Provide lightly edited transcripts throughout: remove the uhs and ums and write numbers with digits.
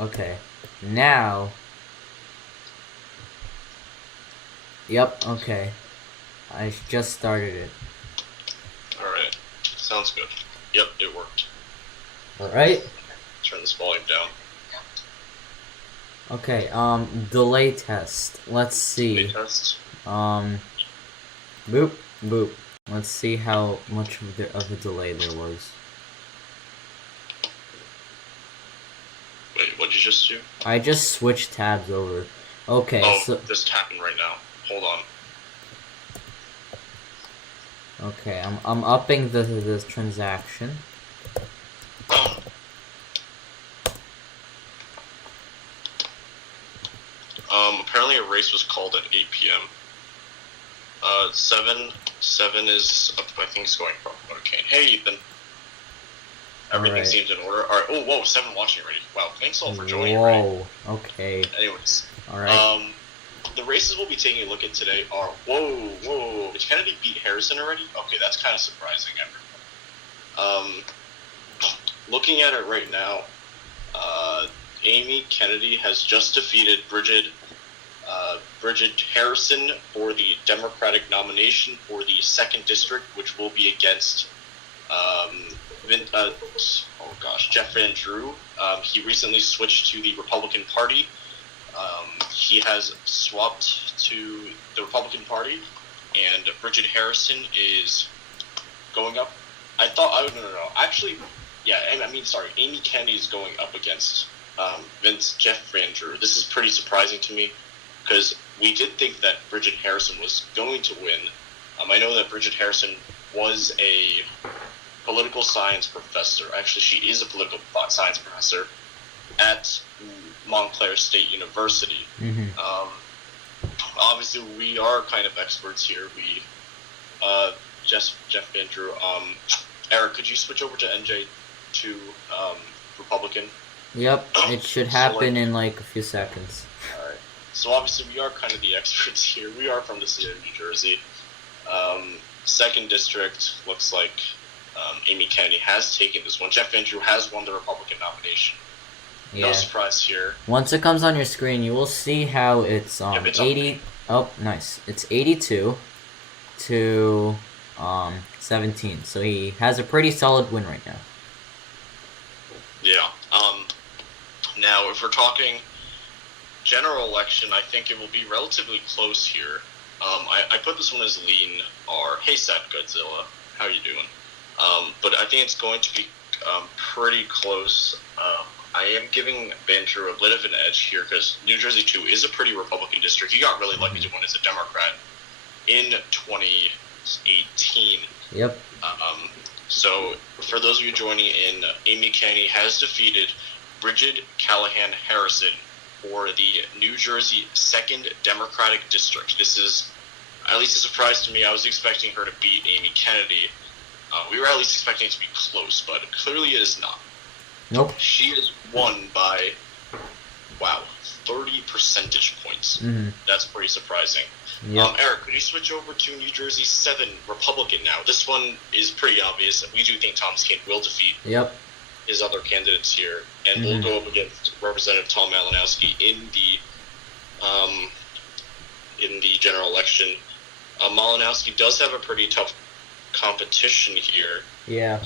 Okay. Now. Yep, okay. I just started it. Alright. Sounds good. Yep, it worked. Alright. Turn this volume down. Okay, delay test. Let's see. Delay test. Boop, boop. Let's see how much of a delay there was. Wait, what'd you just do? I just switched tabs over. Okay, oh, so... this happened right now. Hold on. Okay, I'm upping the transaction. Apparently a race was called at 8 p.m. 7 is up, I think it's going from Motorcane. Hey, Ethan. Everything seems in order. Alright, oh, whoa, 7 watching already. Wow, thanks all for joining. Whoa, okay. Anyways. Alright. The races we'll be taking a look at today are, whoa, did Kennedy beat Harrison already? Okay, that's kind of surprising, everyone. Looking at it right now, Amy Kennedy has just defeated Bridget Harrison for the Democratic nomination for the 2nd District, which will be against Jeff Van Drew. He recently switched to the Republican Party. He has swapped to the Republican Party, and Bridget Harrison is going up. No. Actually, yeah, Amy Kennedy is going up against Jeff Van Drew. This is pretty surprising to me, because we did think that Bridget Harrison was going to win. I know that Bridget Harrison was a political science professor. Actually, she is a political science professor at Montclair State University. Mm-hmm. Obviously, we are kind of experts here. Jeff Van Drew. Eric, could you switch over to NJ to Republican? Yep, it should happen in like a few seconds. Alright. So obviously we are kind of the experts here. We are from the state of New Jersey. 2nd District looks like Amy Kennedy has taken this one. Jeff Van Drew has won the Republican nomination. Yeah. No surprise here. Once it comes on your screen, you will see how it's it's 80. Oh, nice. It's 82 to 17. So he has a pretty solid win right now. Yeah. Now, if we're talking general election, I think it will be relatively close here. I put this one as lean R. Hey, Sad Godzilla. How you doing? But I think it's going to be pretty close. I am giving Van Drew a bit of an edge here because New Jersey 2 is a pretty Republican district. He got really lucky to win as a Democrat in 2018. Yep. So, for those of you joining in, Amy Kennedy has defeated Bridget Callahan Harrison for the New Jersey 2nd Democratic District. This is at least a surprise to me. I was expecting her to beat Amy Kennedy. We were at least expecting it to be close, but clearly it is not. Nope. She is won by, 30 percentage points. Mm-hmm. That's pretty surprising. Yep. Eric, could you switch over to New Jersey 7 Republican now? This one is pretty obvious. We do think Thomas Kean will defeat his other candidates here, and we'll go up against Representative Tom Malinowski in the general election. Malinowski does have a pretty tough competition here. Yeah.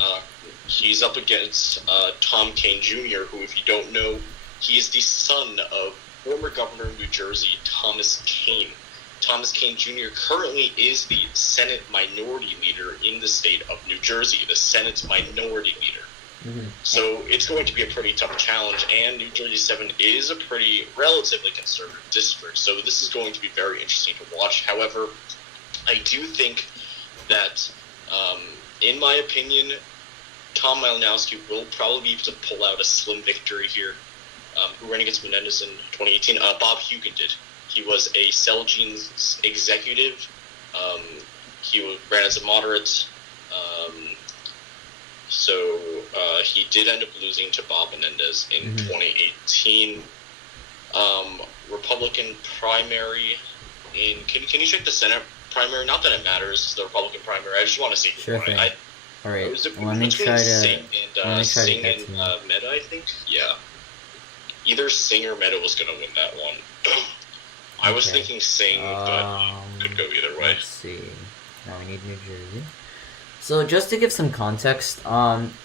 He's up against Tom Kean Jr., who, if you don't know, he is the son of former governor of New Jersey, Thomas Kean. Thomas Kean Jr. currently is the Senate Minority Leader in the state of New Jersey, the Senate's Minority Leader. Mm-hmm. So it's going to be a pretty tough challenge, and New Jersey 7 is a pretty relatively conservative district, so this is going to be very interesting to watch. However, I do think that, in my opinion, Tom Malinowski will probably be able to pull out a slim victory here. Who ran against Menendez in 2018? Bob Hugan did. He was a Celgene's executive. He ran as a moderate. So he did end up losing to Bob Menendez in 2018. Republican primary. Can you check the Senate primary? Not that it matters, the Republican primary. I just want to see. Sure thing. All right. Let me try to Singh and Meta, I think. Yeah. either Singh or Meadow was going to win that one. I was thinking Singh, but could go either way. Let's see. Now we need New Jersey. So just to give some context,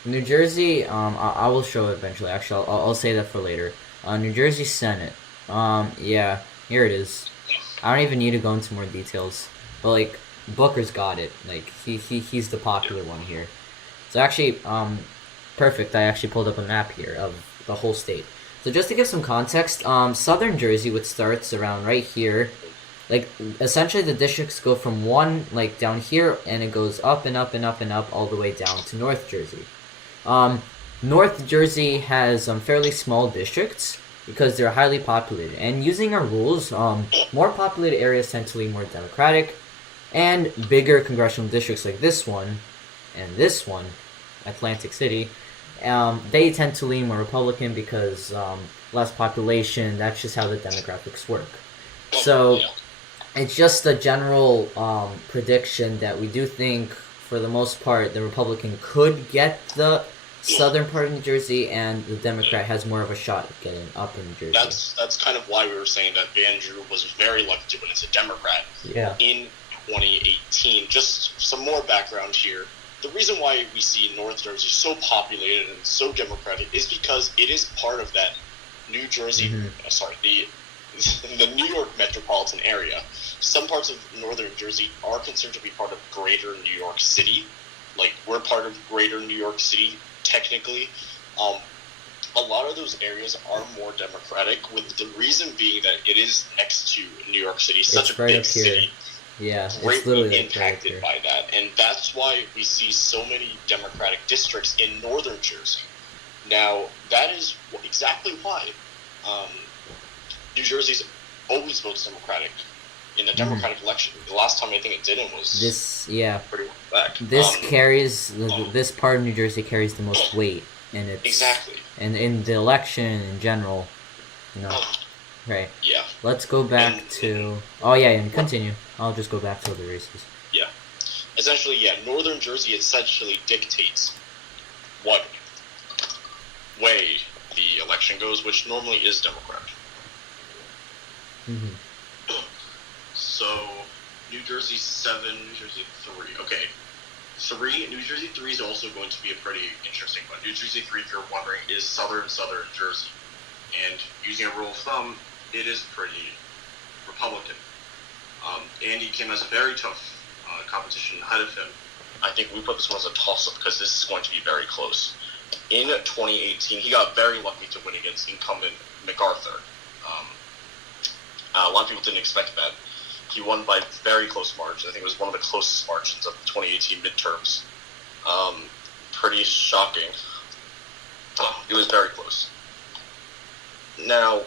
New Jersey, I will show it eventually. Actually, I'll say that for later. New Jersey Senate. Yeah, here it is. I don't even need to go into more details, but like Booker's got it. Like he's the popular one here. So actually, perfect. I actually pulled up a map here of the whole state. So just to give some context, southern Jersey, which starts around right here, like essentially the districts go from one like down here, and it goes up and up and up and up all the way down to North Jersey. North Jersey has fairly small districts because they're highly populated, and using our rules, more populated areas tend to lean more Democratic, and bigger congressional districts like this one and this one, Atlantic City, they tend to lean more Republican because less population. That's just how the demographics work. So it's just a general prediction that we do think, for the most part, the Republican could get the southern part of New Jersey, and the Democrat has more of a shot at getting up in New Jersey. That's kind of why we were saying that Van Drew was very lucky to win as a Democrat in 2018. Just some more background here. The reason why we see North Jersey so populated and so Democratic is because it is part of that New Jersey, the New York metropolitan area. Some parts of northern Jersey are considered to be part of greater New York City. Like, we're part of greater New York City, technically. A lot of those areas are more Democratic, with the reason being that it is next to New York City, such a big city. Yeah, greatly impacted by that, and that's why we see so many Democratic districts in northern Jersey. Now, that is exactly why New Jersey's always votes Democratic in the Democratic election. The last time I think it didn't was pretty well back. This carries this part of New Jersey carries the most weight, and it's exactly, and in the election in general, you know. Right. Yeah. Let's go back to... and continue. I'll just go back to the races. Yeah. Essentially, northern Jersey essentially dictates what way the election goes, which normally is Democrat. So, New Jersey 7, New Jersey 3. Okay. 3, New Jersey 3 is also going to be a pretty interesting one. New Jersey 3, if you're wondering, is southern Jersey. And using a rule of thumb, it is pretty Republican. Andy Kim has a very tough competition ahead of him. I think we put this one as a toss-up because this is going to be very close. In 2018, he got very lucky to win against incumbent MacArthur. A lot of people didn't expect that. He won by very close margins. I think it was one of the closest margins of the 2018 midterms. Pretty shocking. It was very close. Now,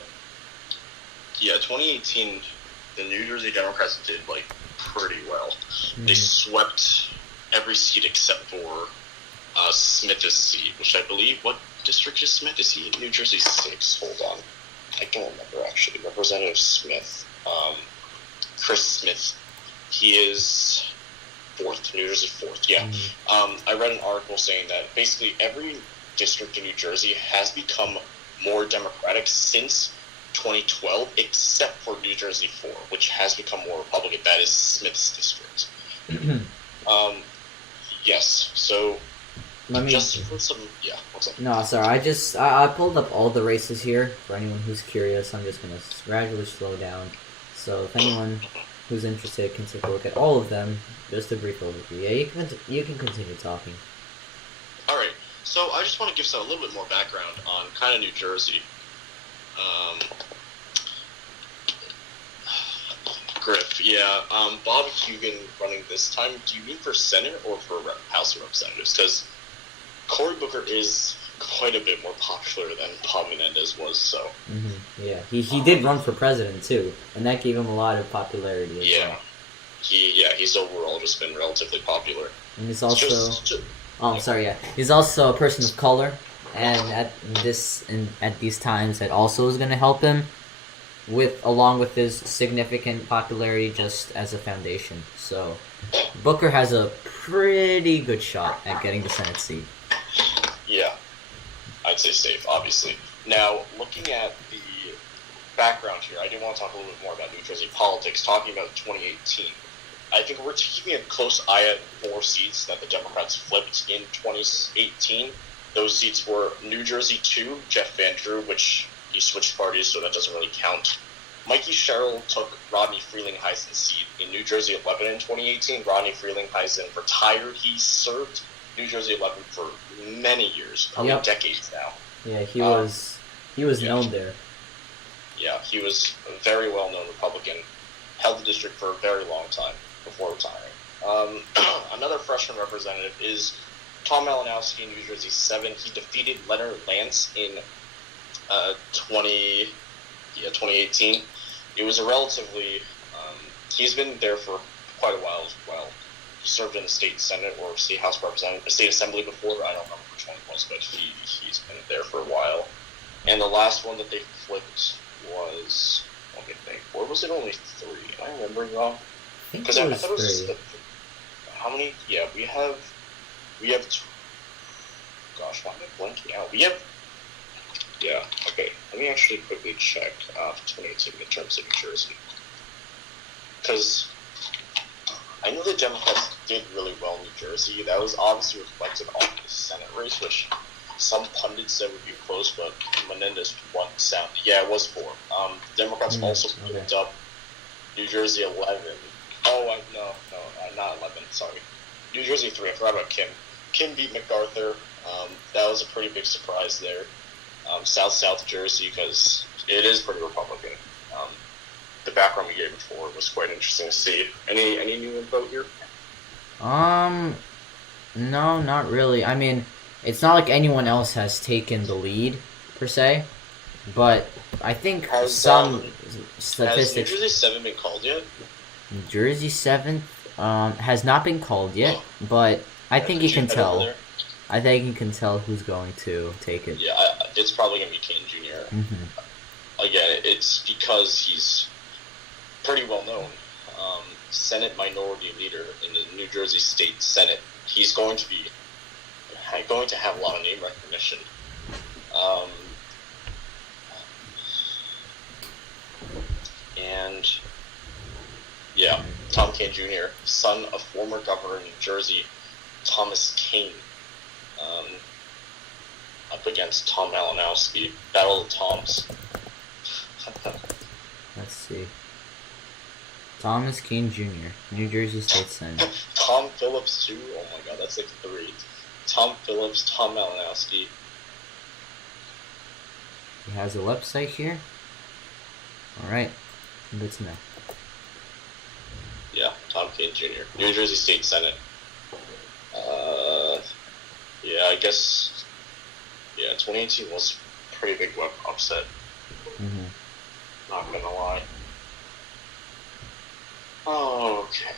2018, the New Jersey Democrats did, pretty well. They swept every seat except for Smith's seat, which I believe, what district is Smith? Is he in New Jersey 6? Hold on. I don't remember, actually. Representative Smith. Chris Smith. He is 4th, New Jersey 4th, I read an article saying that basically every district in New Jersey has become more Democratic since 2012, except for New Jersey 4, which has become more Republican. That is Smith's district. Yes, so for some... Yeah, what's up? No, sorry, I pulled up all the races here. For anyone who's curious, I'm just going to gradually slow down. So if anyone who's interested can take a look at all of them, just a brief overview. Yeah, you can continue talking. Alright, so I just want to give a little bit more background on kind of New Jersey. Griff, Bob Hugin running this time. Do you mean for Senate or for House of Representatives? Because Cory Booker is quite a bit more popular than Bob Menendez was, so... Yeah, he did run for president, too, and that gave him a lot of popularity as well. He's overall just been relatively popular. And he's also... He's also a person of color, and at these times, that also is going to help him, along with his significant popularity just as a foundation. So, Booker has a pretty good shot at getting the Senate seat. Yeah, I'd say safe, obviously. Now, looking at the background here. I do want to talk a little bit more about New Jersey politics, talking about 2018. I think we're keeping a close eye at 4 seats that the Democrats flipped in 2018. Those seats were New Jersey 2, Jeff Van Drew, which he switched parties, so that doesn't really count. Mikey Sherrill took Rodney Frelinghuysen's seat in New Jersey 11 in 2018. Rodney Frelinghuysen retired. He served New Jersey 11 for many years, probably decades now. Yeah, he was known there. Yeah, he was a very well-known Republican, held the district for a very long time before retiring. Another freshman representative is Tom Malinowski in New Jersey 7. He defeated Leonard Lance in 2018. It was a relatively... he's been there for quite a while as well. He served in the state senate or state house representative, state assembly before. I don't remember which one it was, but he's been there for a while. And the last one that they flipped was... Let me think. Or was it only 3? Am I remembering wrong? Because I thought it was... How many? Yeah, we have... Gosh, why am I blanking out? We have... Yeah, okay. Let me actually quickly check 2018 midterms in New Jersey. Because I know the Democrats did really well in New Jersey. That was obviously reflected on the Senate race, which some pundits said would be close, but Menendez won sound. Yeah, it was 4. Democrats also picked up New Jersey 11. Oh, no, not 11, sorry. New Jersey 3, I forgot about Kim. Kim beat MacArthur. That was a pretty big surprise there. South Jersey, because it is pretty Republican. The background we gave before was quite interesting to see. Any new info here? No, not really. I mean, it's not like anyone else has taken the lead, per se. But I think some statistics... Has New Jersey 7 been called yet? New Jersey 7 has not been called yet, but I think you can tell. I think you can tell who's going to take it. Yeah, it's probably going to be Kane Jr. Again, it's because he's pretty well known. Senate Minority Leader in the New Jersey State Senate. He's going to have a lot of name recognition. And yeah, Tom Kane Jr., son of former governor of New Jersey, Thomas Kane, up against Tom Malinowski. Battle of the Toms. Let's see. Thomas Kane Jr., New Jersey State Senate. Tom Phillips, too? Oh my god, that's like 3. Tom Phillips, Tom Malinowski. He has a website here. Alright, good to know. Yeah, Tom Kane Jr., New Jersey State Senate. Yeah, I guess... Yeah, 2018 was a pretty big upset. Not gonna lie. Okay.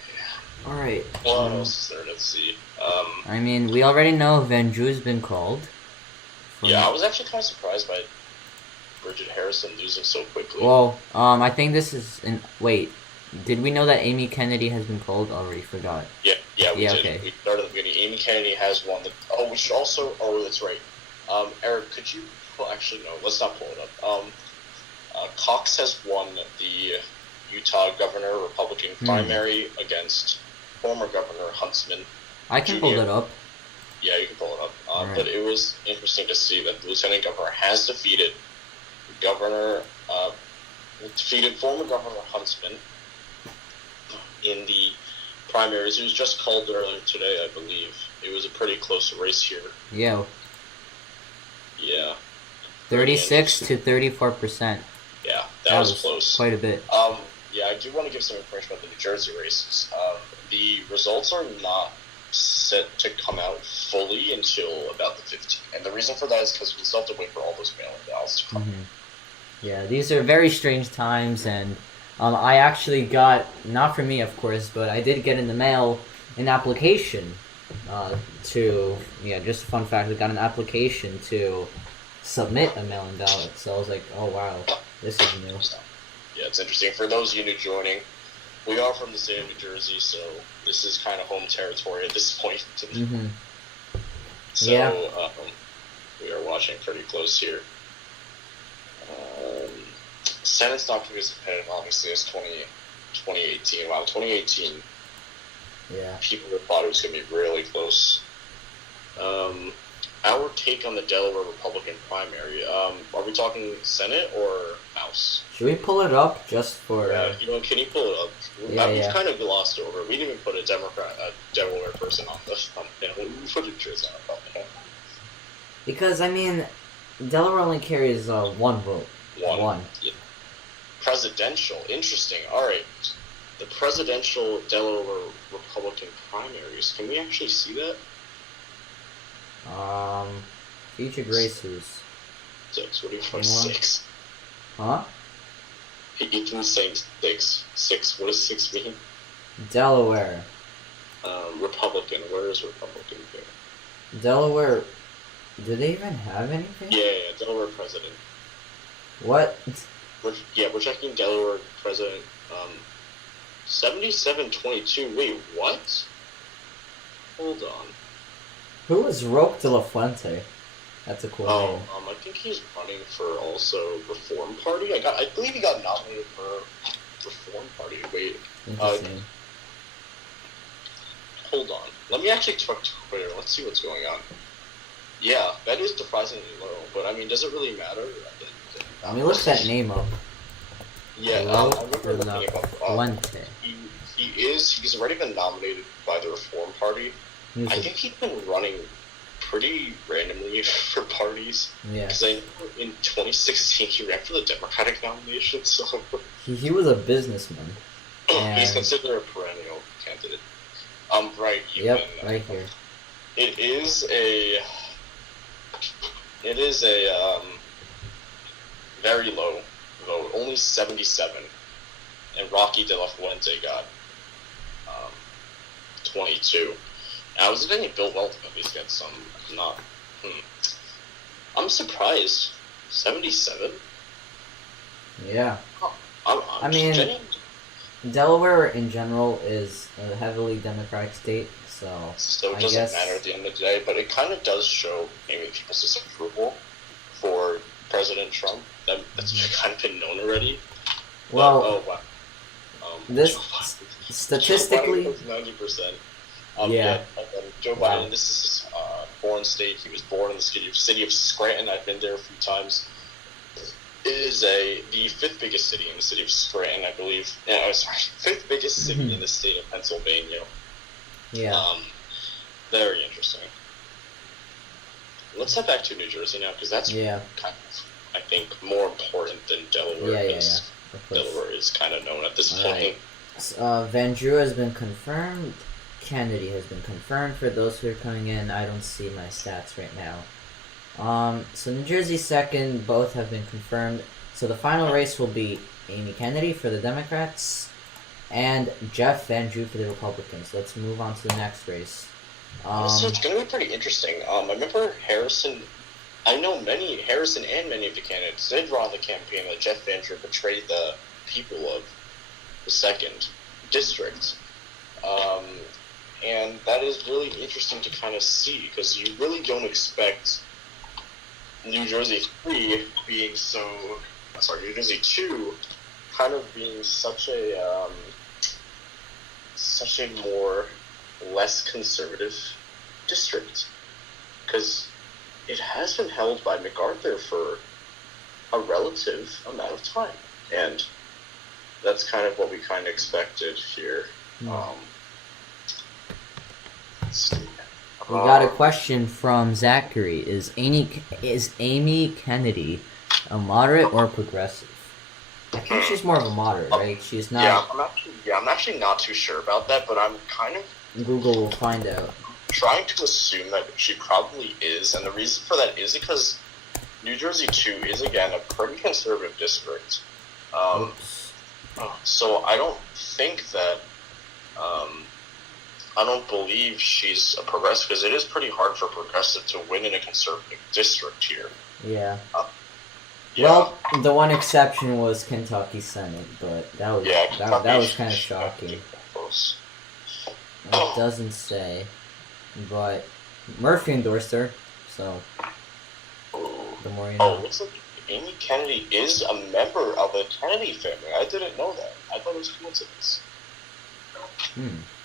Alright. What else is there? Let's see. I mean, we already know Van Drew's been called. Yeah, I was actually kind of surprised by Bridget Harrison losing so quickly. Well, I think this is... Wait, did we know that Amy Kennedy has been called? Already forgot. Yeah, we did. Okay. We started at the beginning. Amy Kennedy has won the... Oh, we should also... Oh, that's right. Eric, could you... Well, actually, no. Let's not pull it up. Cox has won the Utah governor Republican primary against former Governor Huntsman. I can pull it up. Yeah, you can pull it up. Right. But it was interesting to see that the lieutenant governor has defeated former Governor Huntsman in the primaries. It was just called earlier today, I believe. It was a pretty close race here. Yeah. Yeah. 36 to 34%. Yeah, that was close. Quite a bit. Yeah, I do want to give some information about the New Jersey races. The results are not set to come out fully until about the 15th. And the reason for that is because we still have to wait for all those mail-in ballots to come. Yeah, these are very strange times, and I actually got, not for me of course, but I did get in the mail an application just a fun fact, I got an application to submit a mail-in ballot, so I was like, oh wow, this is new. Yeah, it's interesting. For those of you new joining, we are from the state of New Jersey, so this is kind of home territory at this point. So, we are watching pretty close here. Senate's not going to be as competitive, obviously, as 2018. Wow, 2018, Yeah. people thought it was going to be really close. Our take on the Delaware Republican primary. Are we talking Senate or House? Should we pull it up just for? Yeah, can you pull it up? Yeah, We've yeah. kind of glossed over. We didn't even put a Delaware person on the panel. We put a Jersey on the panel. Because I mean, Delaware only carries one vote. One. Yeah. Presidential. Interesting. All right. The presidential Delaware Republican primaries. Can we actually see that? Featured races. 6. What do you Come on. want? 6. Huh? He can say 6. 6. What does 6 mean? Delaware. Republican. Where is Republican here? Delaware. Do they even have anything? Yeah, Delaware president. What? We're checking Delaware president. 7722. Wait, what? Hold on. Who is Roque de la Fuente? That's a cool name. I think he's running for also Reform Party. I believe he got nominated for Reform Party. Wait. Interesting. Hold on. Let me actually check Twitter. Let's see what's going on. Yeah, that is surprisingly low, but I mean, does it really matter? Let me look that name up. Yeah, I remember looking him up. Fuente. He's already been nominated by the Reform Party. I think he's been running pretty randomly for parties. Yeah. Because I know in 2016 he ran for the Democratic nomination, so... He was a businessman. He's considered a perennial candidate. Right, Yep, right here. It is a very low vote, only 77, and Rocky de la Fuente got 22. I was thinking Bill Welton at least got some. I'm surprised. 77. Yeah. I mean, Delaware in general is a heavily Democratic state, so it doesn't matter at the end of the day, but it kind of does show maybe people's disapproval for President Trump. That's kind of been known already. Well, wow. This statistically, 90%. Yeah. Joe Biden. This is his born state. He was born in the city of Scranton. I've been there a few times. It is the 5th biggest city in the city of Scranton, I believe. Yeah, sorry, 5th biggest city in the state of Pennsylvania. Yeah. Very interesting. Let's head back to New Jersey now, because that's kind of, I think, more important than Delaware. Yeah. Delaware is kind of known at this point. Van Drew has been confirmed. Kennedy has been confirmed. For those who are coming in, I don't see my stats right now. So New Jersey second, both have been confirmed. So the final race will be Amy Kennedy for the Democrats and Jeff Van Drew for the Republicans. Let's move on to the next race. So it's going to be pretty interesting. I remember Harrison and many of the candidates did run the campaign that Jeff Van Drew betrayed the people of the 2nd district. And that is really interesting to kind of see, because you really don't expect New Jersey 2 kind of being such a more less conservative district, because it has been held by MacArthur for a relative amount of time, and that's kind of what we kind of expected here. We got a question from Zachary. Is Amy Kennedy a moderate or progressive? I think she's more of a moderate, right? She's not. I'm actually not too sure about that, but I'm kind of. Google will find out. Trying to assume that she probably is, and the reason for that is because New Jersey 2 is again a pretty conservative district. So I don't think that. I don't believe she's a progressive, because it is pretty hard for progressive to win in a conservative district here. Yeah. Well, the one exception was Kentucky Senate, but that was that was kind of shocking. Close. It doesn't say, but Murphy endorsed her, so the more you know. Amy Kennedy is a member of the Kennedy family. I didn't know that. I thought it was a coincidence.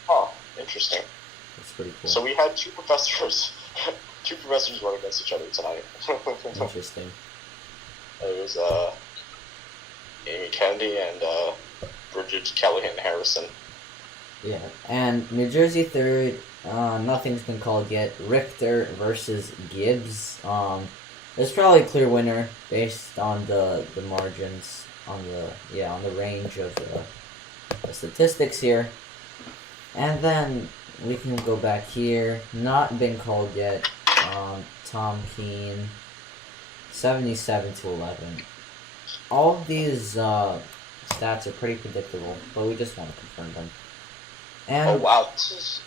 Huh, interesting. That's pretty cool. So we had two professors run against each other tonight. Interesting. It was Amy Kennedy and Bridget Callahan Harrison. Yeah, and New Jersey 3rd, nothing's been called yet. Richter versus Gibbs. There's probably a clear winner based on the margins, on the range of the statistics here. And then we can go back here. Not been called yet. Tom Keene, 77-11. All of these stats are pretty predictable, but we just want to confirm them. And oh wow, this is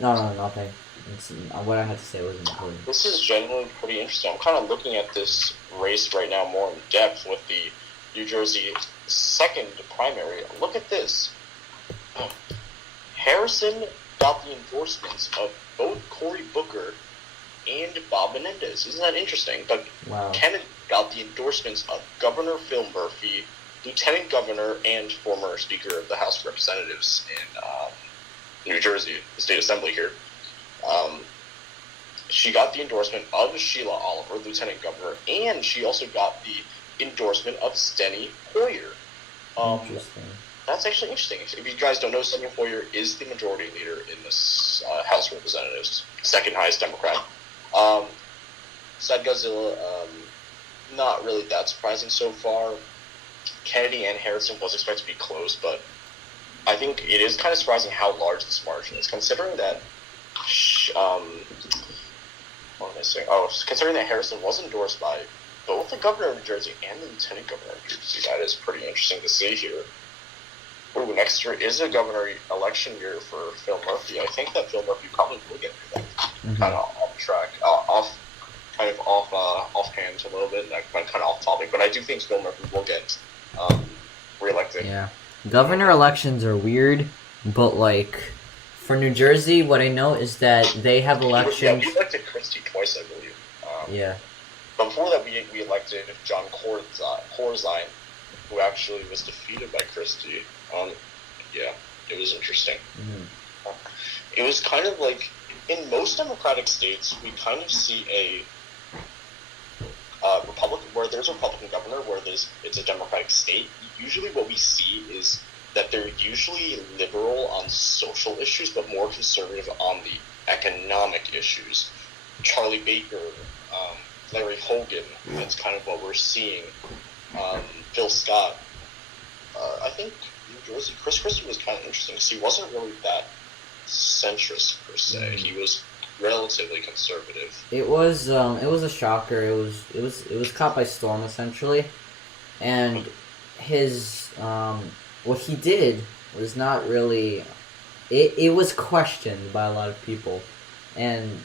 nothing. What I had to say wasn't important. This is genuinely pretty interesting. I'm kind of looking at this race right now more in depth with the New Jersey 2nd primary. Look at this. Harrison got the endorsements of both Cory Booker and Bob Menendez. Isn't that interesting? But wow. Kennedy got the endorsements of Governor Phil Murphy, Lieutenant Governor, and former Speaker of the House of Representatives in New Jersey, the state assembly here. She got the endorsement of Sheila Oliver, Lieutenant Governor, and she also got the endorsement of Steny Hoyer. Interesting. That's actually interesting. If you guys don't know, Steny Hoyer is the majority leader in this House of Representatives, second highest Democrat. Side Godzilla, not really that surprising so far. Kennedy and Harrison was expected to be close, but I think it is kind of surprising how large this margin is, considering that considering that Harrison was endorsed by both the governor of New Jersey and the lieutenant governor of New Jersey. That is pretty interesting to see here. Ooh, next year is a governor election year for Phil Murphy. I think that Phil Murphy probably will get kind of off track, offhand a little bit, kind of off topic. But I do think Phil Murphy will get reelected. Yeah, governor elections are weird, but like for New Jersey, what I know is that they have elections. Yeah, we elected Christie twice, I believe. Yeah. Before that, we elected John Corzine, who actually was defeated by Christie. Yeah, it was interesting. Mm-hmm. It was kind of like, in most Democratic states, we kind of see a Republican, where there's a Republican governor, where it's a Democratic state. Usually what we see is that they're usually liberal on social issues, but more conservative on the economic issues. Charlie Baker, Larry Hogan, that's kind of what we're seeing. Phil Scott. I think New Jersey, Chris Christie was kind of interesting because he wasn't really that centrist per se. Mm-hmm. He was relatively conservative. It was a shocker. It was caught by storm essentially, and his what he did was not really. It was questioned by a lot of people, and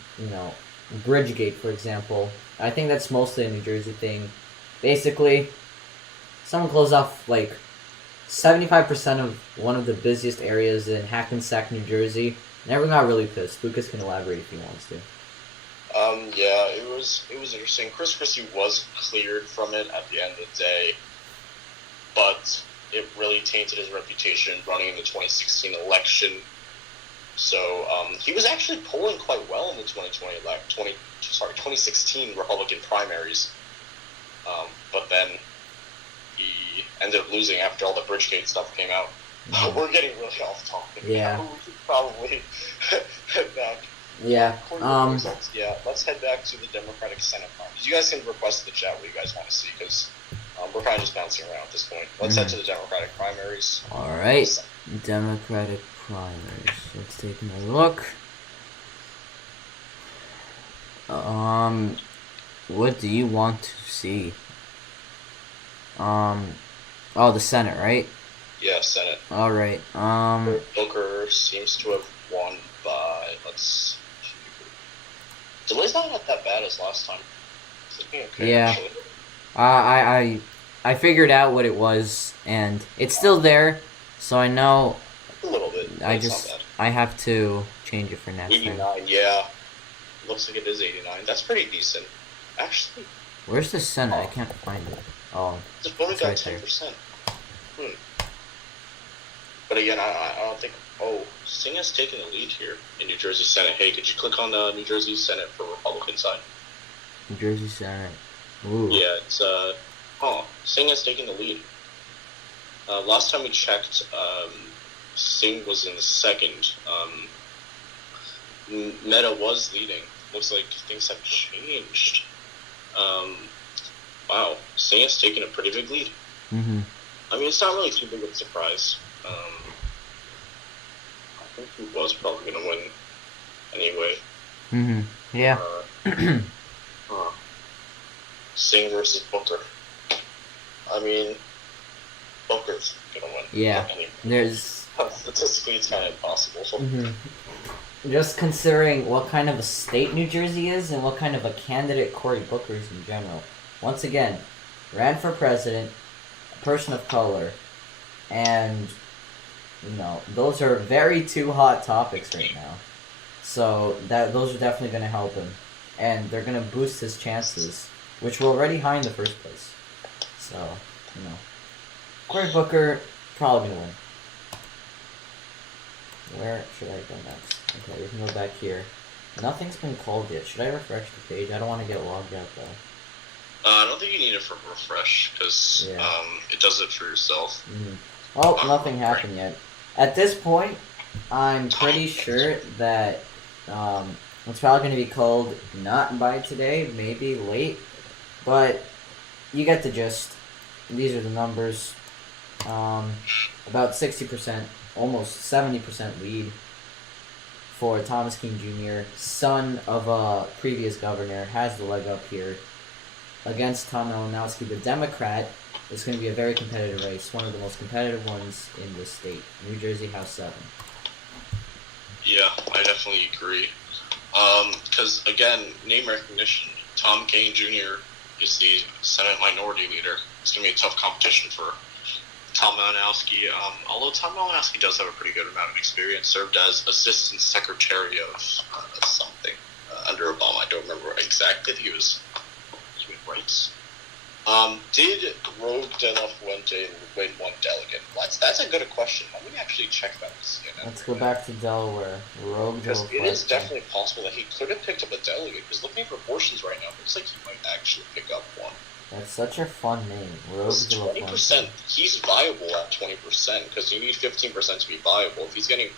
Bridgegate, for example. I think that's mostly a New Jersey thing. Basically, someone closed off like 75% of one of the busiest areas in Hackensack, New Jersey, and everyone got really pissed. Lucas can elaborate if he wants to. Yeah, it was interesting. Chris Christie was cleared from it at the end of the day, but it really tainted his reputation running in the 2016 election. So he was actually polling quite well in the 2016 Republican primaries, but then he ended up losing after all the Bridgegate stuff came out. Mm-hmm. We're getting really off topic. Yeah. We should probably head back. Yeah. Yeah. Let's head back to the Democratic Senate primaries. You guys can request in the chat what you guys want to see, because we're kind of just bouncing around at this point. Let's head to the Democratic primaries. All right. Democratic primaries. Let's take another look. What do you want to see? The Senate, right? Yeah, Senate. All right. Booker seems to have won by, let's see. Delay's not that bad as last time. It's looking okay, yeah. Actually. I figured out what it was, and it's still there, so I know. A little bit. I have to change it for next 89, time. yeah. Looks like it is 89. That's pretty decent. Actually, Where's the Senate? I can't find it. Oh, It's only it's got right there. 10%. But again, I don't think. Oh, Singh has taken the lead here in New Jersey Senate. Hey, could you click on the New Jersey Senate for Republican side? New Jersey Senate. Ooh. Yeah, it's Singh has taken the lead. Last time we checked, Singh was in the second. Meta was leading. Looks like things have changed. Wow, Singh has taken a pretty big lead. Mm-hmm. I mean, it's not really too big of a surprise. I think he was probably going to win anyway. Mm-hmm. Yeah. Singh versus Booker. I mean, Booker's going to win. Yeah. Anyway. There's... Statistically, it's kind of impossible. Mm-hmm. Just considering what kind of a state New Jersey is and what kind of a candidate Cory Booker is in general. Once again, ran for president, a person of color, and, you know, those are very two hot topics right now. So those are definitely going to help him. And they're going to boost his chances, which were already high in the first place. So, you know, Cory Booker, probably going to win. Where should I go next? Okay, we can go back here. Nothing's been called yet. Should I refresh the page? I don't want to get logged out, though. I don't think you need it for refresh, because it does it for yourself. Mm-hmm. Oh, nothing happened yet. At this point, I'm pretty sure that it's probably going to be called not by today, maybe late. But you get the gist. These are the numbers. About 60%, almost 70% lead for Thomas King Jr., son of a previous governor, has the leg up here against Tom Malinowski, the Democrat. It's going to be a very competitive race, one of the most competitive ones in the state. New Jersey House 7. Yeah, I definitely agree. Because, again, name recognition. Tom Kane Jr. is the Senate Minority Leader. It's going to be a tough competition for Tom Malinowski. Although Tom Malinowski does have a pretty good amount of experience, served as Assistant Secretary of something under Obama. I don't remember exactly. I think he was human rights. Did Rogue de la Fuente win one delegate? That's a good question. Let me actually check that. Let's go back to Delaware. Rogue de la Because Fuente. it is definitely possible that he could have picked up a delegate. Because looking at proportions right now, it looks like he might actually pick up one. That's such a fun name. Rogue de la Fuente. 20%. He's viable at 20% because you need 15% to be viable. If he's getting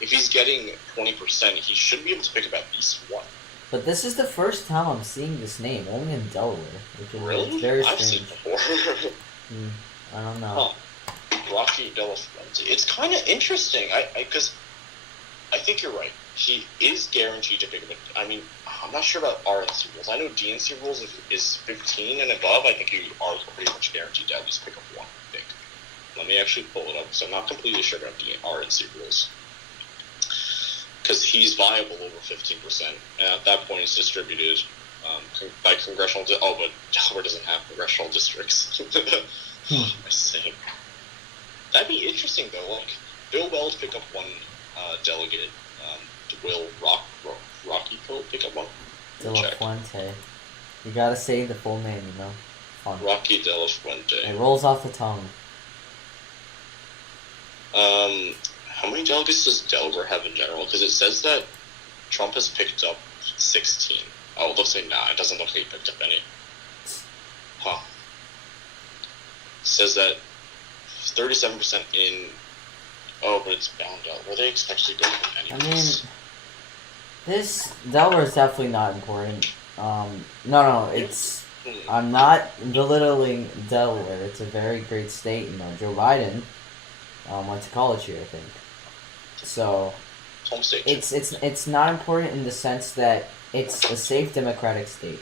20%, he should be able to pick up at least one. But this is the first time I'm seeing this name, only in Delaware, which is Really? very I've strange. seen it before. I don't know. Rocky de la Fuente. It's kind of interesting. Because I think you're right. He is guaranteed to pick up. I mean, I'm not sure about RNC rules. I know DNC rules is 15 and above. I think you are pretty much guaranteed to at least pick up one. I think. Let me actually pull it up because I'm not completely sure about the RNC rules. Because he's viable over 15%, and at that point it's distributed by congressional. But Delaware doesn't have congressional districts. I see. That'd be interesting though. Like Bill Weld pick up one delegate. Will Rocky pick up one? De la Fuente. You gotta say the full name, you know. Fun. Rocky de la Fuente. It rolls off the tongue. How many delegates does Delaware have in general? Because it says that Trump has picked up 16. Oh, it looks like it doesn't look like he picked up any. Huh. It says that 37% in. Oh, but it's bound out. Were they expected to go from anyways? I mean, this Delaware is definitely not important. No, it's. I'm not belittling Delaware. It's a very great state. You know, Joe Biden went to college here, I think. So Home state. it's not important in the sense that it's a safe Democratic state.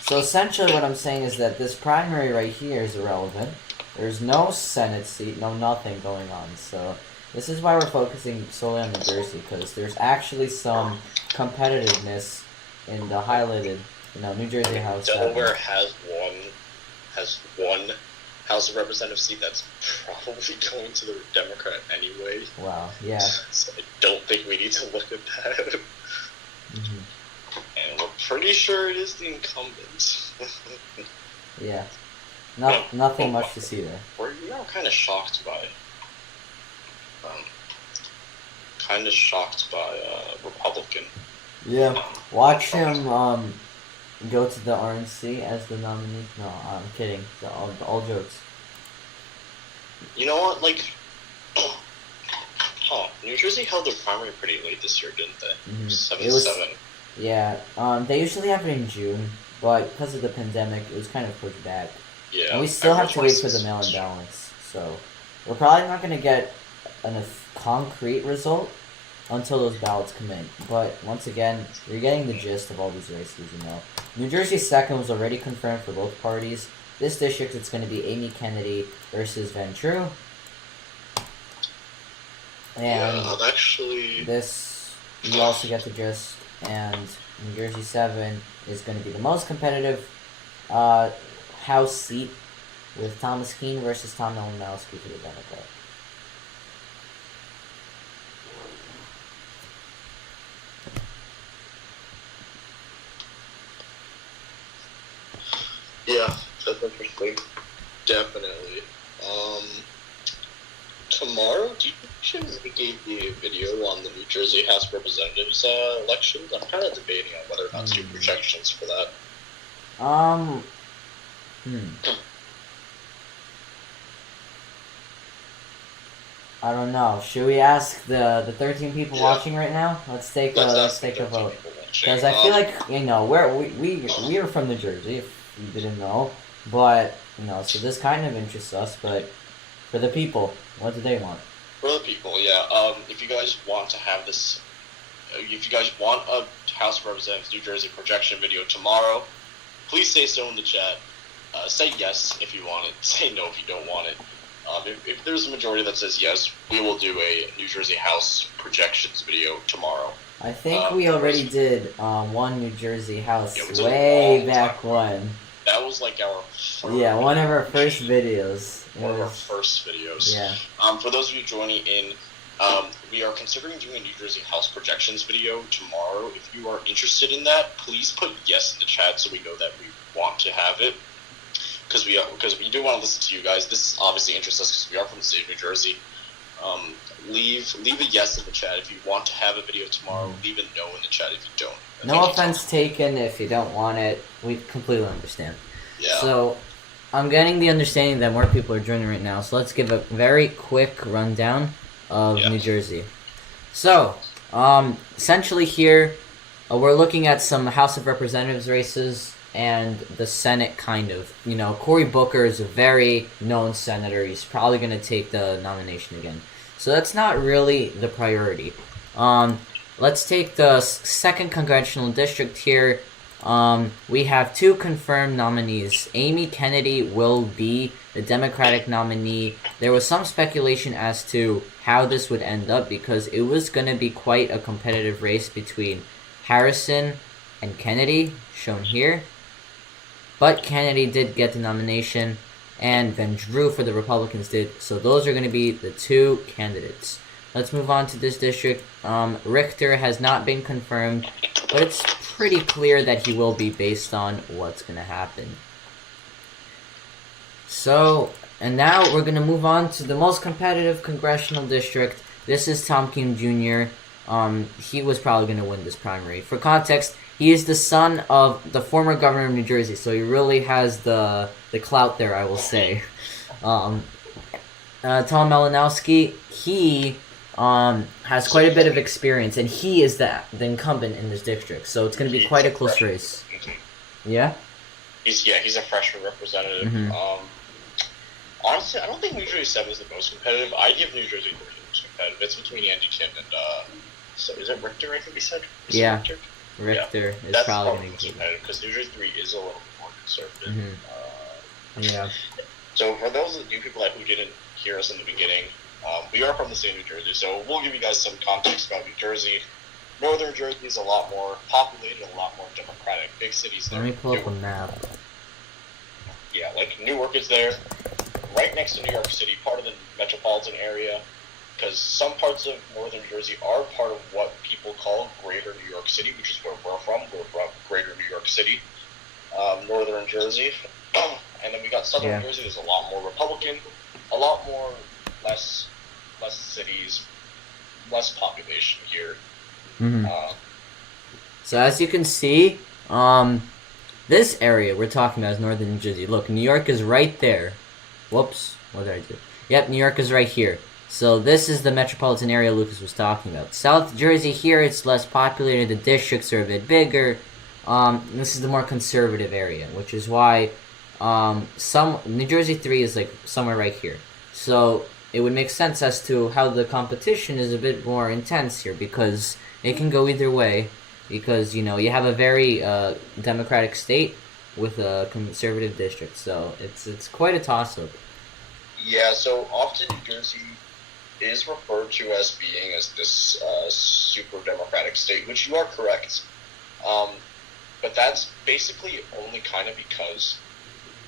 So essentially, what I'm saying is that this primary right here is irrelevant. There's no Senate seat, no nothing going on. So this is why we're focusing solely on New Jersey, because there's actually some competitiveness in the highlighted, New Jersey House. Delaware has one House of Representatives seat that's probably going to the Democrat anyway. Wow, yeah. So I don't think we need to look at that. Mm-hmm. And we're pretty sure it is the incumbent. Yeah. Nothing much to see there. We're kind of shocked by Republican. Yeah. Watch him go to the RNC as the nominee. No, I'm kidding. All jokes. You know what? Like, New Jersey held their primary pretty late this year, didn't they? Mm-hmm. 7-7. Yeah. They usually have it in June, but because of the pandemic, it was kind of pushed back. Yeah. And we still have to wait for the mail-in ballots, so we're probably not going to get a concrete result until those ballots come in. But once again, you're getting the gist of all these races, you know. New Jersey's second was already confirmed for both parties. This district, it's going to be Amy Kennedy versus Van True. And actually, this, you also get the gist. And New Jersey 7 is going to be the most competitive House seat with Thomas Keene versus Tom Malinowski for the Democrat. Yeah, that's interesting. Definitely. Tomorrow, do you should make a video on the New Jersey House of Representatives elections? I'm kind of debating on whether or not to do projections for that. I don't know. Should we ask the 13 people watching right now? Let's take a vote. Because I feel like, you know, we are from New Jersey, if you didn't know. But, you know, so this kind of interests us, but for the people, what do they want? For the people, yeah. If you guys want to have this, if you guys want a House of Representatives New Jersey projection video tomorrow, please say so in the chat. Say yes if you want it. Say no if you don't want it. If there's a majority that says yes, we will do a New Jersey House projections video tomorrow. I think we already did one New Jersey House way back when. That was like our first, one of our first videos. One of our first videos. Yeah. For those of you joining in, we are considering doing a New Jersey House projections video tomorrow. If you are interested in that, please put yes in the chat so we know that we want to have it. Because we do want to listen to you guys. This obviously interests us because we are from the state of New Jersey. Leave a yes in the chat if you want to have a video tomorrow. Leave a no in the chat if you don't. No offense taken if you don't want it. We completely understand. Yeah. So, I'm getting the understanding that more people are joining right now. So let's give a very quick rundown of New Jersey. So, essentially here, we're looking at some House of Representatives races and the Senate, kind of. You know, Cory Booker is a very known senator. He's probably going to take the nomination again. So that's not really the priority. Let's take the 2nd Congressional District here. We have 2 confirmed nominees. Amy Kennedy will be the Democratic nominee. There was some speculation as to how this would end up because it was going to be quite a competitive race between Harrison and Kennedy, shown here. But Kennedy did get the nomination, and Van Drew for the Republicans did. So those are going to be the 2 candidates. Let's move on to this district. Richter has not been confirmed, but it's pretty clear that he will be based on what's going to happen. So, and now we're going to move on to the most competitive congressional district. This is Tom Keene Jr. He was probably going to win this primary. For context, he is the son of the former governor of New Jersey, so he really has the clout there, I will say. Tom Malinowski, he has quite a bit of experience, and he is the incumbent in this district, so it's going to be quite a close race. Yeah? He's a freshman representative. Honestly, I don't think New Jersey 7 is the most competitive. I give New Jersey 3 the most competitive. It's between Andy Kim and, so is it Richter, I think he said? Richter is that's probably going to be competitive, because New Jersey 3 is a little more conservative. Yeah. So for those of you people who didn't hear us in the beginning, we are from the state of New Jersey, so we'll give you guys some context about New Jersey. Northern Jersey is a lot more populated, a lot more democratic. Big cities there. Let me pull up a map. Yeah, like Newark is there, right next to New York City, part of the metropolitan area, because some parts of Northern Jersey are part of what people call Greater New York City, which is where we're from. We're from Greater New York City. northern Jersey, and then we got southern Jersey. There's a lot more Republican, a lot more less cities, less population here. Mm-hmm. So as you can see, this area we're talking about is northern New Jersey. Look, New York is right there. Whoops, what did I do? Yep, New York is right here. So this is the metropolitan area Lucas was talking about. South Jersey here, it's less populated. The districts are a bit bigger. This is the more conservative area, which is why New Jersey 3 is like somewhere right here. So it would make sense as to how the competition is a bit more intense here, because it can go either way. Because, you know, you have a very democratic state with a conservative district. So it's quite a toss-up. Yeah, so often New Jersey is referred to as being as this super democratic state, which you are correct. But that's basically only kind of because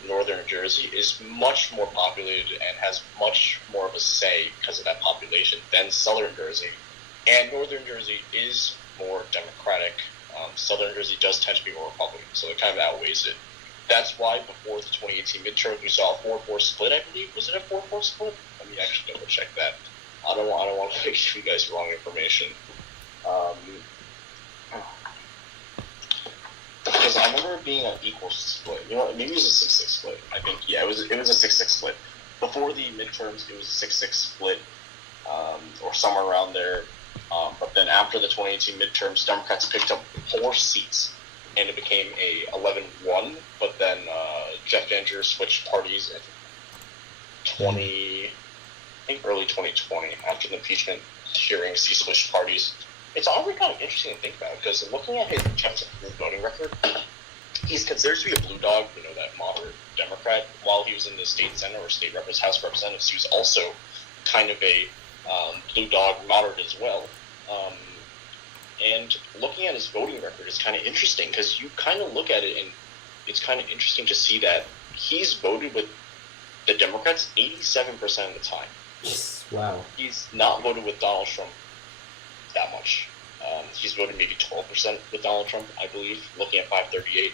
northern Jersey is much more populated and has much more of a say because of that population than southern Jersey. And northern Jersey is more democratic. Southern Jersey does tend to be more Republican, so it kind of outweighs it. That's why before the 2018 midterms, we saw a 4-4 split, I believe. Was it a 4-4 split? Let me actually double check that. I don't want to give you guys wrong information. Because I remember it being an equal split. You know, maybe it was a 6-6 split. I think, yeah, it was a 6-6 split. Before the midterms, it was a 6-6 split, or somewhere around there. But then after the 2018 midterms, Democrats picked up 4 seats, and it became a 11-1. But then Jeff Andrews switched parties in early 2020, after the impeachment hearings. He switched parties. It's honestly kind of interesting to think about, because looking at his voting record, he's considered to be a blue dog, you know, that moderate Democrat. While he was in the state senate or state House of Representatives, he was also kind of a blue dog moderate as well. And looking at his voting record is kind of interesting, because you kind of look at it and it's kind of interesting to see that he's voted with the Democrats 87% of the time. Wow. He's not voted with Donald Trump that much. He's voted maybe 12% with Donald Trump, I believe, looking at 538.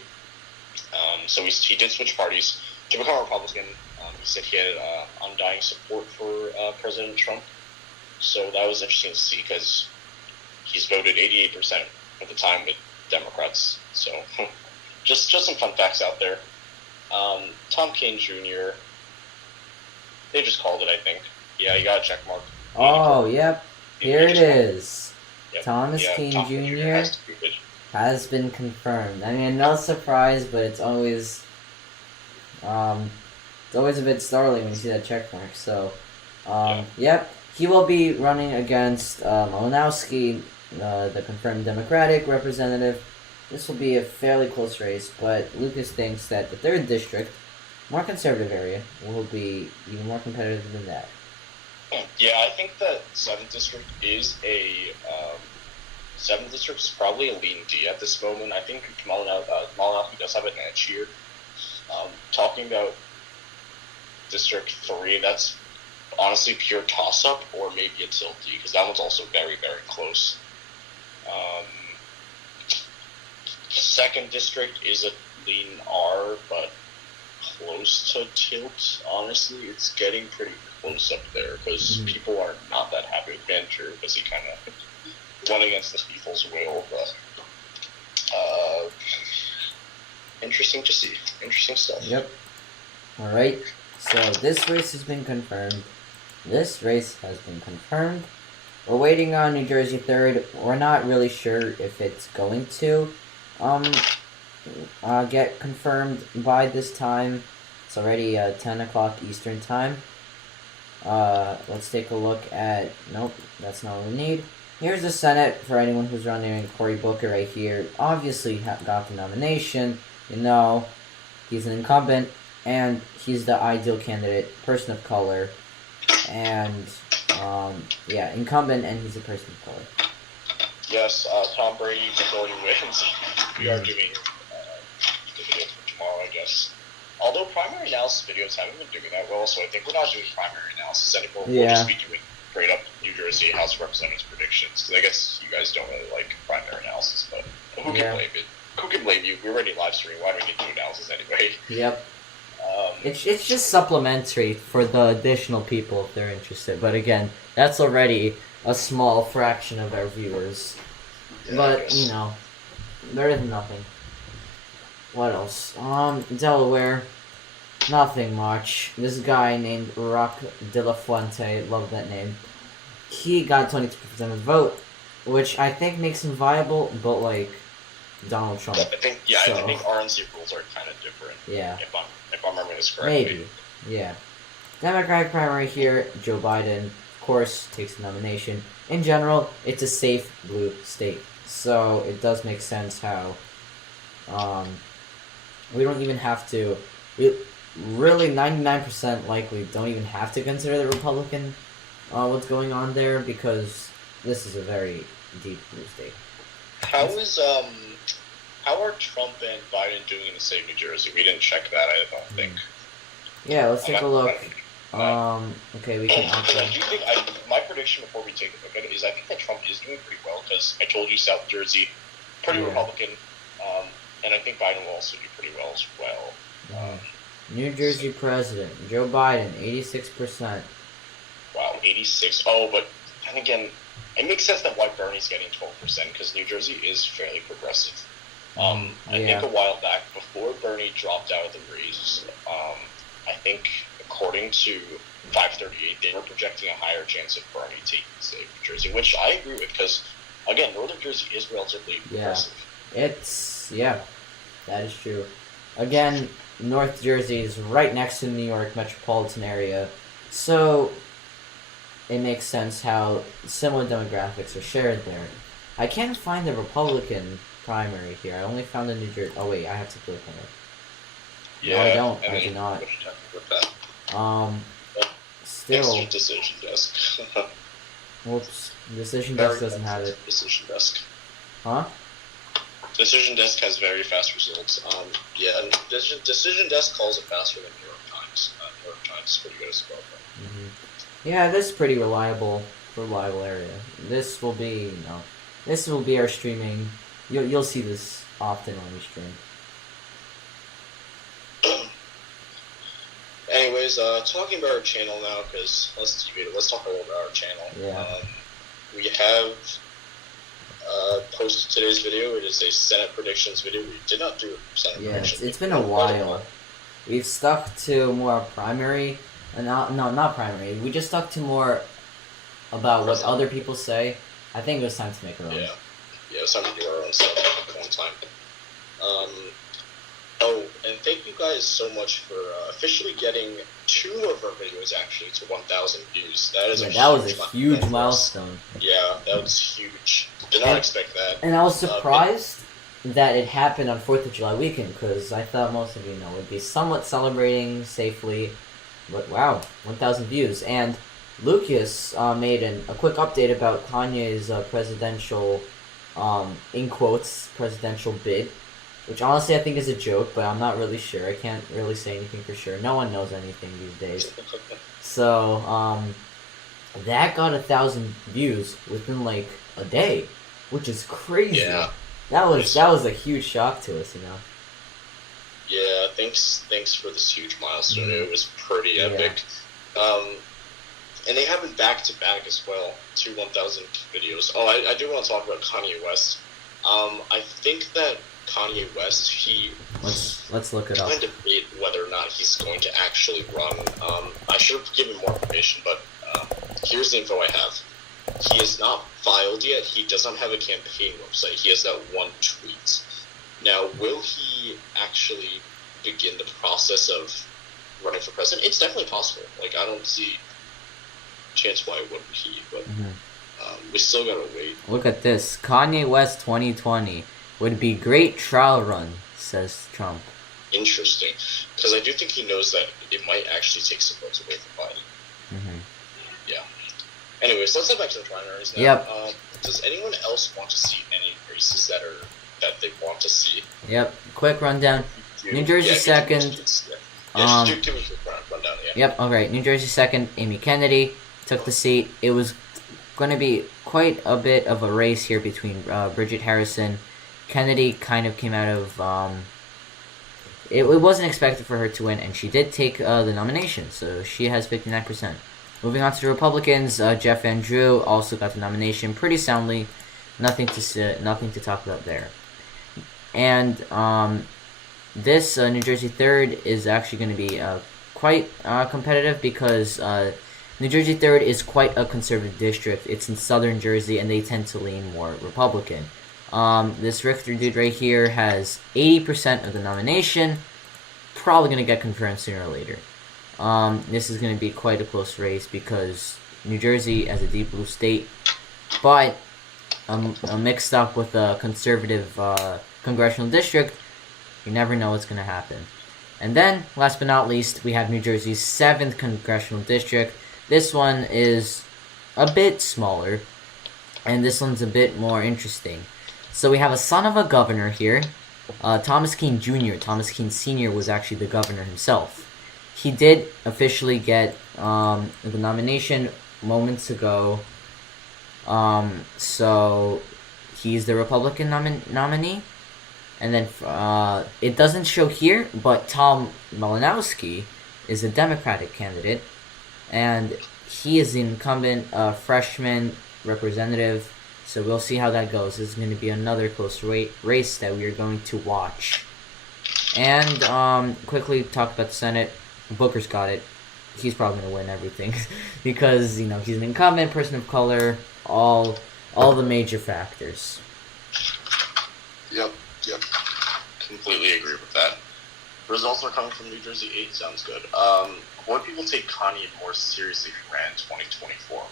So he did switch parties to become a Republican. He said he had undying support for President Trump. So that was interesting to see, because he's voted 88% of the time with Democrats. So just some fun facts out there. Tom Kean Jr., they just called it, I think. Yeah, you got a check mark. Oh, yep. Here it is. Yep. Thomas Kean Jr. has been confirmed. I mean, no surprise, but it's always a bit startling when you see that check mark. So, yep, he will be running against Malinowski, the confirmed Democratic representative. This will be a fairly close race, but Lucas thinks that the 3rd district, more conservative area, will be even more competitive than that. Yeah, I think that 7th district is 7th district is probably a lean D at this moment. I think Malinowski does have an edge here. Talking about District 3, that's honestly pure toss-up, or maybe a tilt D, because that one's also very, very close. 2nd district is a lean R, but close to tilt. Honestly, it's getting pretty close up there, because people are not that happy with Banter, because he kind of went against the people's will. But interesting to see. Interesting stuff. Yep. Alright, so this race has been confirmed. This race has been confirmed. We're waiting on New Jersey 3rd. We're not really sure if it's going to get confirmed by this time. It's already 10 o'clock Eastern time. Let's take a look at... Nope, that's not what we need. Here's the Senate for anyone who's running. Cory Booker right here. Obviously got the nomination. You know, he's an incumbent, and he's the ideal candidate, person of color. And, yeah, incumbent, and he's a person of color. Yes, Tom Brady majority wins. We are doing the video for tomorrow, I guess. Although primary analysis videos haven't been doing that well, so I think we're not doing primary analysis anymore. Yeah. We'll just be doing straight up New Jersey House of Representatives predictions, because I guess you guys don't really like primary analysis, but who can blame it? who can blame you? We're already live streaming. Why do we need to do analysis anyway? Yep. It's just supplementary for the additional people if they're interested. But again, that's already a small fraction of our viewers. Yeah, But, you know, better than nothing. What else? Delaware. Nothing much. This guy named Rock de la Fuente, love that name. He got 22% of the vote, which I think makes him viable, but like Donald Trump. I think I think RNC rules are kind of different. Yeah. If I'm remembering this correctly. Maybe. Yeah. Democratic primary here, Joe Biden, of course, takes the nomination. In general, it's a safe blue state. So it does make sense how we don't even have to really 99% likely don't even have to consider the Republican what's going on there because this is a very deep blue state. How are Trump and Biden doing in the state of New Jersey? We didn't check that, I don't think. Yeah, let's take a look. Okay, we can. My prediction before we take a look at it is I think that Trump is doing pretty well because I told you South Jersey, pretty Republican, and I think Biden will also do pretty well as well. New Jersey president Joe Biden, 86%. Wow, 86. Oh, but then again, it makes sense that why Bernie's getting 12% because New Jersey is fairly progressive. I think a while back, before Bernie dropped out of the race, I think according to 538, they were projecting a higher chance of Bernie taking the state of New Jersey, which I agree with because, again, Northern Jersey is relatively progressive. That is true. Again, North Jersey is right next to the New York metropolitan area, so it makes sense how similar demographics are shared there. I can't find the Republican primary here. I only found the New Jersey. Oh wait, I have to click on it. Yeah, no, I don't. I do not. Still. Decision desk. Whoops. Decision desk doesn't have it. Decision desk. Huh? Decision desk has very fast results. And Decision desk calls it faster than New York Times. New York Times is pretty good as well. Yeah, this is pretty reliable area. This will be, this will be our streaming. You'll see this often when we stream. Anyways, talking about our channel now, because let's talk a little about our channel. Yeah. We have posted today's video. It is a Senate predictions video. We did not do a Senate predictions. It's been a while. We've stuck to more primary, not primary. We just stuck to more about what other people say. I think it was time to make our own. Yeah, it's time to do our own stuff at one time. And thank you guys so much for officially getting 2 of our videos actually to 1,000 views. That is that was a huge milestone. Yeah, that was huge. Did not expect that. And I was surprised that it happened on 4th of July weekend because I thought most of you would be somewhat celebrating safely. But wow, 1,000 views. And Lucas made a quick update about Kanye's presidential, in quotes, presidential bid. Which honestly I think is a joke, but I'm not really sure. I can't really say anything for sure. No one knows anything these days. So, that got 1,000 views within like a day, which is crazy. Yeah. That was a huge shock to us, Yeah, thanks for this huge milestone. It was pretty epic. And they have been back to back as well, 2 1,000 videos. Oh, I do want to talk about Kanye West. I think that Kanye West, let's look it up. I'm going to debate whether or not he's going to actually run. I should have given more information, but here's the info I have. He is not filed yet. He does not have a campaign website. He has that one tweet. Now, will he actually begin the process of running for president? It's definitely possible. Like, I don't see a chance why it wouldn't he, but we still gotta wait. Look at this. Kanye West 2020 would be great trial run, says Trump. Interesting. Because I do think he knows that it might actually take some votes away from Biden. Yeah. Anyways, let's head back to the primaries now. Yep. Does anyone else want to see any races that they want to see? Yep. Quick rundown. New Jersey second. Give us a rundown, yeah. Yep, alright. New Jersey second. Amy Kennedy took the seat. It was going to be quite a bit of a race here between Bridget Harrison, Kennedy kind of came out of, it wasn't expected for her to win, and she did take the nomination, so she has 59%. Moving on to the Republicans, Jeff Van Drew also got the nomination pretty soundly. Nothing to talk about there. And this New Jersey 3rd is actually going to be quite competitive because New Jersey 3rd is quite a conservative district. It's in southern Jersey, and they tend to lean more Republican. This Richter dude right here has 80% of the nomination. Probably going to get confirmed sooner or later. This is going to be quite a close race because New Jersey as a deep blue state, but mixed up with a conservative congressional district, you never know what's going to happen. And then, last but not least, we have New Jersey's 7th congressional district. This one is a bit smaller, and this one's a bit more interesting. So we have a son of a governor here, Thomas Kean Jr. Thomas Kean Sr. was actually the governor himself. He did officially get the nomination moments ago. So he's the Republican nominee. And then it doesn't show here, but Tom Malinowski is a Democratic candidate. And he is the incumbent freshman representative. So we'll see how that goes. This is going to be another close race that we are going to watch. And quickly talk about the Senate. Booker's got it. He's probably going to win everything because, he's an incumbent, person of color, all the major factors. Yep. Completely agree with that. Results are coming from New Jersey 8. Sounds good. Would people take Kanye more seriously if he ran in 2024?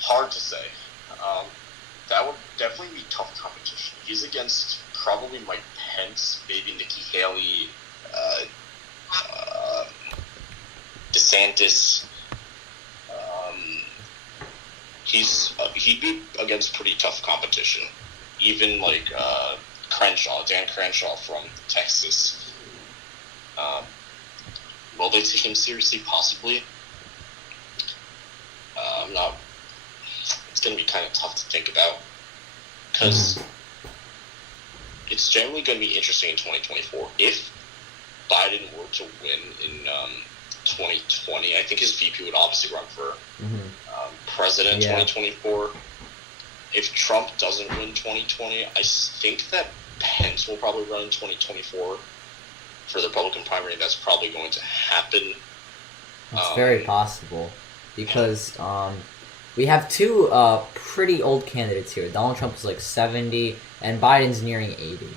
Hard to say. That would definitely be tough competition. He's against probably Mike Pence, maybe Nikki Haley, DeSantis. He'd be against pretty tough competition. Even like Dan Crenshaw from Texas. Will they take him seriously? Possibly. It's going to be kind of tough to think about because it's generally going to be interesting in 2024. If Biden were to win in 2020, I think his VP would obviously run for president in 2024. If Trump doesn't win 2020, I think that Pence will probably run in 2024 for the Republican primary. That's probably going to happen. It's very possible because we have two pretty old candidates here. Donald Trump is like 70, and Biden's nearing 80.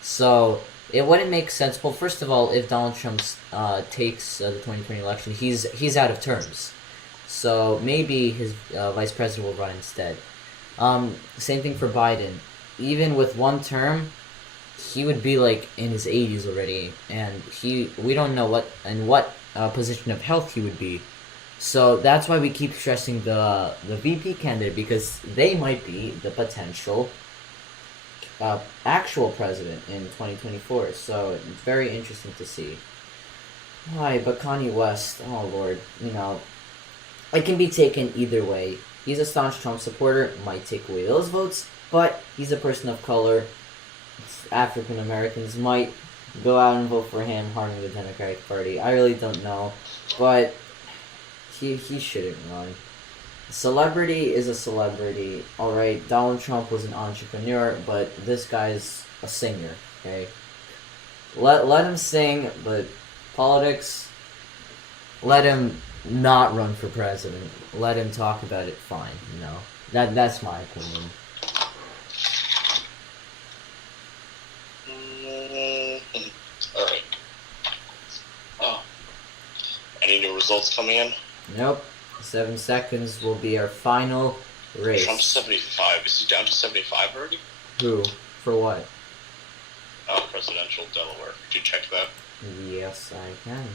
So it wouldn't make sense. Well, first of all, if Donald Trump takes the 2020 election, he's out of terms. So maybe his vice president will run instead. Same thing for Biden. Even with one term, he would be like in his 80s already, and we don't know what position of health he would be. So that's why we keep stressing the VP candidate, because they might be the potential actual president in 2024. So it's very interesting to see. Why, but Kanye West, oh Lord, it can be taken either way. He's a staunch Trump supporter, might take away those votes, but he's a person of color. African Americans might go out and vote for him, harming the Democratic Party. I really don't know, but he shouldn't run. Celebrity is a celebrity, alright? Donald Trump was an entrepreneur, but this guy's a singer, okay? Let him sing, but politics, let him not run for president. Let him talk about it, fine, That's my opinion. Alright. Any new results coming in? Nope. 7 seconds will be our final race. Trump's 75. Is he down to 75 already? Who? For what? Presidential Delaware. Did you check that? Yes, I can.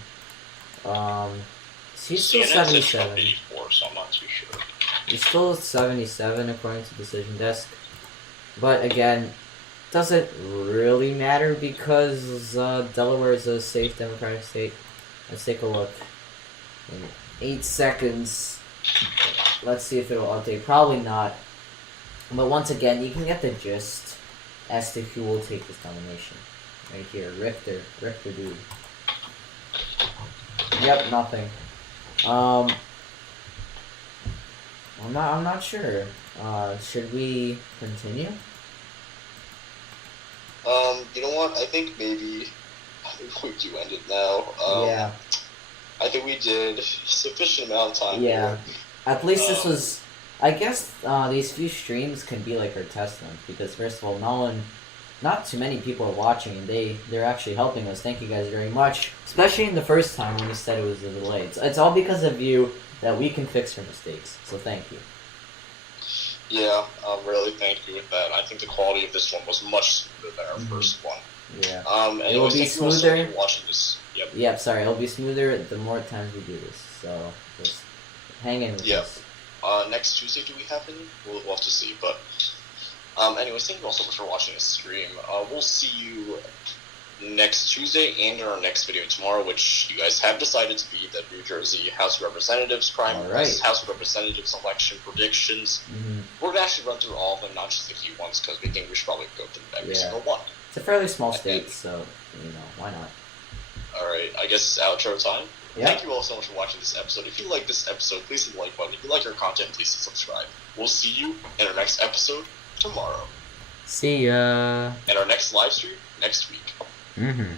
He's still CNN said 77. Trump 84, so I'm not too sure. He's still 77 according to Decision Desk. But again, doesn't really matter because Delaware is a safe Democratic state. Let's take a look. In 8 seconds. Let's see if it'll update. Probably not. But once again, you can get the gist. as to who will take this nomination. Right here, Richter dude. Yep, nothing. I'm not sure. Should we continue? You know what? I think we do end it now. Yeah. I think we did sufficient amount of time. Yeah. Here. At least this was. I guess these few streams can be like our testament because first of all, not too many people are watching, and they're actually helping us. Thank you guys very much, especially in the first time when we said it was a delay. It's all because of you that we can fix our mistakes. So thank you. Yeah, really thank you with that. I think the quality of this one was much smoother than our first one. Yeah. It will be smoother. Watching this. Yep. Yep. Sorry, it'll be smoother the more times we do this. So just hang in with us. Next Tuesday, do we have any? We'll have to see. But anyways, thank you all so much for watching this stream. We'll see you next Tuesday and in our next video tomorrow, which you guys have decided to be the New Jersey House of Representatives primaries, House of Representatives election predictions. Mm-hmm. We're going to actually run through all of them, not just the key ones, because we think we should probably go through every single one. It's a fairly small state, so, why not? Alright, I guess outro time. Yep. Thank you all so much for watching this episode. If you like this episode, please hit the like button. If you like our content, please subscribe. We'll see you in our next episode tomorrow. See ya. And our next live stream next week. Mm-hmm.